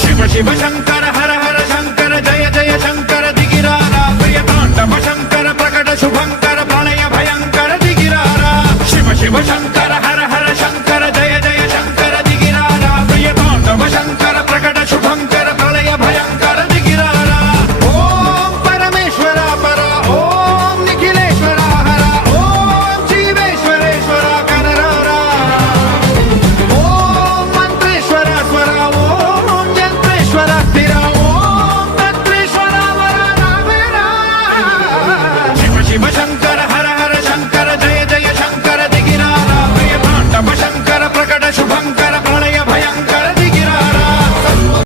शिव शिव शंकर हर हर शंकर जय जय शंकर दिगिरारा प्रिय तांडव शंकर प्रकट शुभंकर प्रणय भयंकर दिगिरारा शिव शिव शंकर